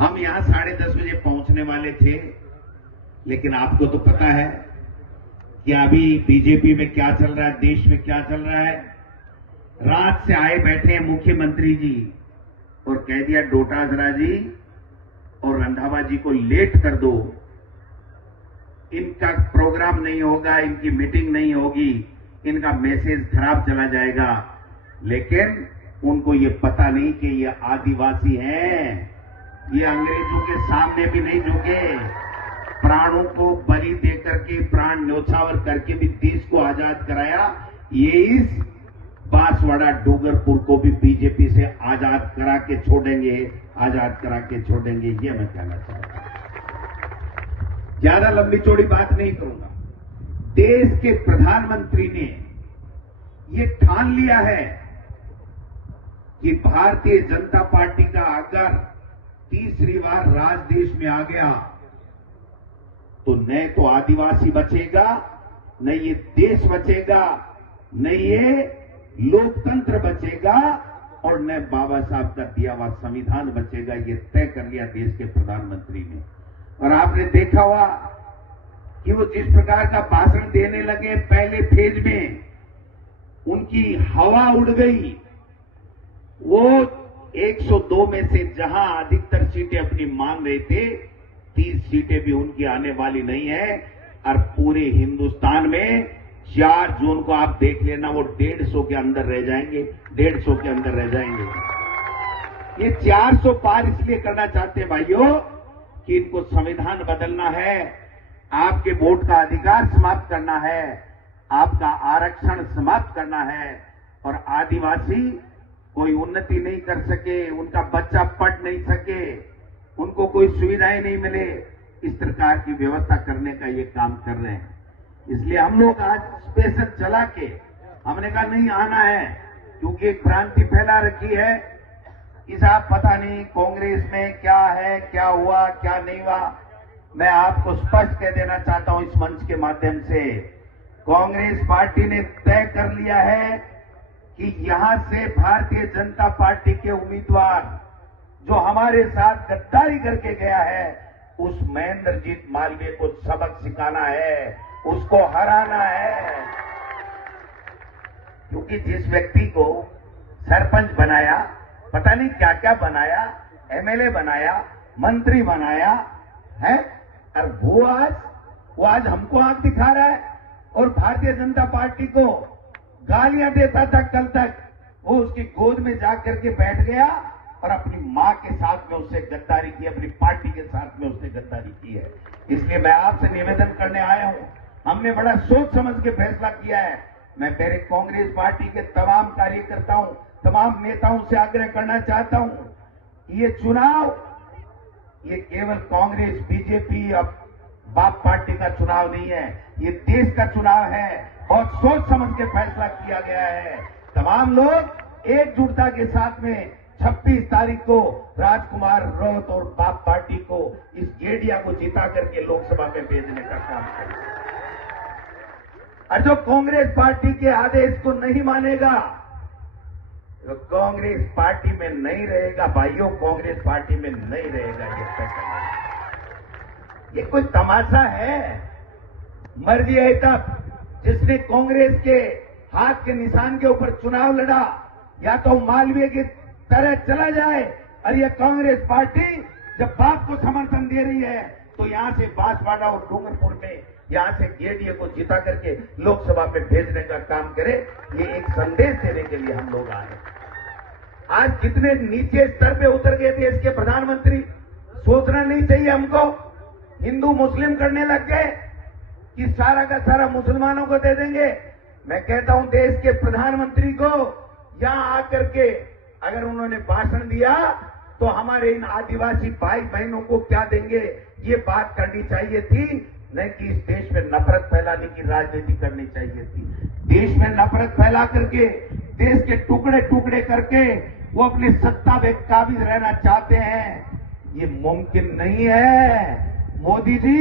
हम यहां 10:30 बजे पहुंचने वाले थे, लेकिन आपको तो पता है कि अभी बीजेपी में क्या चल रहा है, देश में क्या चल रहा है। रात से आए बैठे हैं मुख्यमंत्री जी और कह दिया डोटासरा जी और रंधावा जी को लेट कर दो, इनका प्रोग्राम नहीं होगा, इनकी मीटिंग नहीं होगी, इनका मैसेज खराब चला जाएगा। लेकिन उनको ये पता नहीं कि ये आदिवासी हैं, ये अंग्रेजों के सामने भी नहीं झुके, प्राणों को बलि देकर के, प्राण न्योछावर करके भी देश को आजाद कराया। ये इस बांसवाड़ा डूंगरपुर को भी बीजेपी से आजाद करा के छोड़ेंगे, आजाद करा के छोड़ेंगे, ये मैं कहना चाहता हूं। ज्यादा लंबी चौड़ी बात नहीं करूंगा। देश के प्रधानमंत्री ने ये ठान लिया है कि भारतीय जनता पार्टी का अगर तीसरी बार राज देश में आ गया तो न तो आदिवासी बचेगा, न ये देश बचेगा, न ये लोकतंत्र बचेगा और न बाबा साहब का दिया हुआ संविधान बचेगा। ये तय कर लिया देश के प्रधानमंत्री ने। और आपने देखा हुआ कि वो जिस प्रकार का भाषण देने लगे पहले फेज में, उनकी हवा उड़ गई। वो 102 में से जहां अधिकतर सीटें अपनी मांग रहे थे, 30 सीटें भी उनकी आने वाली नहीं है। और पूरे हिंदुस्तान में 4 जून को आप देख लेना, वो 150 के अंदर रह जाएंगे, 150 के अंदर रह जाएंगे। ये 400 पार इसलिए करना चाहते हैं भाइयों कि इनको संविधान बदलना है, आपके वोट का अधिकार समाप्त करना है, आपका आरक्षण समाप्त करना है और आदिवासी कोई उन्नति नहीं कर सके, उनका बच्चा पढ़ नहीं सके, उनको कोई सुविधाएं नहीं मिले, इस प्रकार की व्यवस्था करने का ये काम कर रहे हैं। इसलिए हम लोग आज स्पेशल चला के हमने कहा नहीं आना है, क्योंकि एक भ्रांति फैला रखी है कि साहब पता नहीं कांग्रेस में क्या है, क्या हुआ, क्या नहीं हुआ। मैं आपको स्पष्ट कह देना चाहता हूं इस मंच के माध्यम से, कांग्रेस पार्टी ने तय कर लिया है कि यहां से भारतीय जनता पार्टी के उम्मीदवार जो हमारे साथ गद्दारी करके गया है, उस महेंद्रजीत मालवीय को सबक सिखाना है, उसको हराना है। क्योंकि जिस व्यक्ति को सरपंच बनाया, पता नहीं क्या क्या बनाया, एमएलए बनाया, मंत्री बनाया है, और वो आज हमको आंख दिखा रहा है और भारतीय जनता पार्टी को गालियां देता था। कल तक वो उसकी गोद में जाकर के बैठ गया और अपनी मां के साथ में उससे गद्दारी की, अपनी पार्टी के साथ में उसने गद्दारी की है। इसलिए मैं आपसे निवेदन करने आया हूं, हमने बड़ा सोच समझ के फैसला किया है। मैं मेरे कांग्रेस पार्टी के तमाम कार्यकर्ताओं, तमाम नेताओं से आग्रह करना चाहता हूं, ये चुनाव ये केवल कांग्रेस, बीजेपी, अब बाप पार्टी का चुनाव नहीं है, ये देश का चुनाव है। बहुत सोच समझ के फैसला किया गया है। तमाम लोग एकजुटता के साथ में 26 तारीख को राजकुमार रौत और बाप पार्टी को, इस गेडिया को जिता करके लोकसभा में भेजने का काम करें। और जो कांग्रेस पार्टी के आदेश को नहीं मानेगा, जो कांग्रेस पार्टी में नहीं रहेगा, भाइयों कांग्रेस पार्टी में नहीं रहेगा। ये कोई तमाशा है? मर्जी है तब जिसने कांग्रेस के हाथ के निशान के ऊपर चुनाव लड़ा, या तो मालवीय की तरह चला जाए, और यह कांग्रेस पार्टी जब बाप को समर्थन दे रही है तो यहां से बांसवाड़ा और डूंगरपुर में यहां से गेडिया को जिता करके लोकसभा में भेजने का काम करे। ये एक संदेश देने के लिए हम लोग आए। आज कितने नीचे स्तर पे उतर गए थे इसके प्रधानमंत्री, सोचना नहीं चाहिए हमको? हिंदू मुस्लिम करने लग गए कि सारा का सारा मुसलमानों को दे देंगे। मैं कहता हूं देश के प्रधानमंत्री को यहां आकर के अगर उन्होंने भाषण दिया तो हमारे इन आदिवासी भाई बहनों को क्या देंगे, ये बात करनी चाहिए थी, न कि इस देश में नफरत फैलाने की राजनीति करनी चाहिए थी। देश में नफरत फैला करके, देश के टुकड़े टुकड़े करके वो अपनी सत्ता में काबिज रहना चाहते हैं। ये मुमकिन नहीं है। मोदी जी,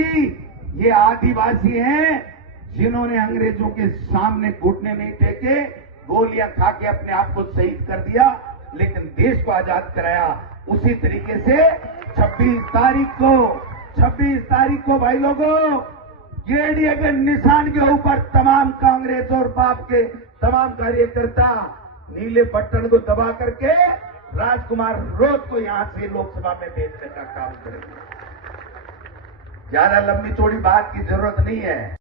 ये आदिवासी हैं जिन्होंने अंग्रेजों के सामने घुटने नहीं टेके, गोलियां खा के अपने आप को शहीद कर दिया, लेकिन देश को आजाद कराया। उसी तरीके से 26 तारीख को भाई लोगों गेड़िए के निशान के ऊपर तमाम कांग्रेस और बाप के तमाम कार्यकर्ता नीले बटन को दबा करके राजकुमार रोज को यहां से लोकसभा में भेजने का काम करेंगे। ज्यादा लंबी चौड़ी बात की जरूरत नहीं है।